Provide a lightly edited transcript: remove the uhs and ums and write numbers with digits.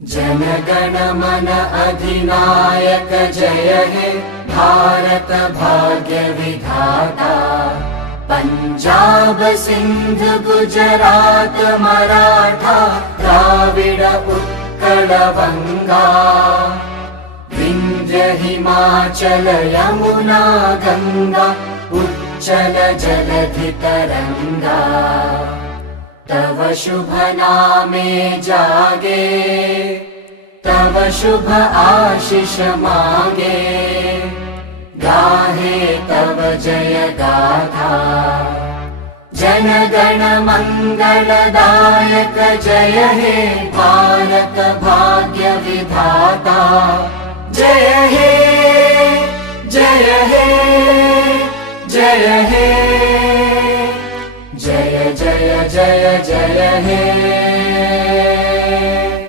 जन गण मन अधिनायक जय हे भारत भाग्य विधाता। पंजाब सिंध गुजरात मराठा द्राविड उत्कल बंगा। विंध्य हिमाचल यमुना गंगा उच्चल जलधि तरंगा। तव शुभ नामे जागे तव शुभ आशीष मांगे। गाहे तव जय गाथा जन गण मंगलदायक जय हे भारत भाग्य विधाता। जय हे जय हे जय हे जय जय जय जय हे।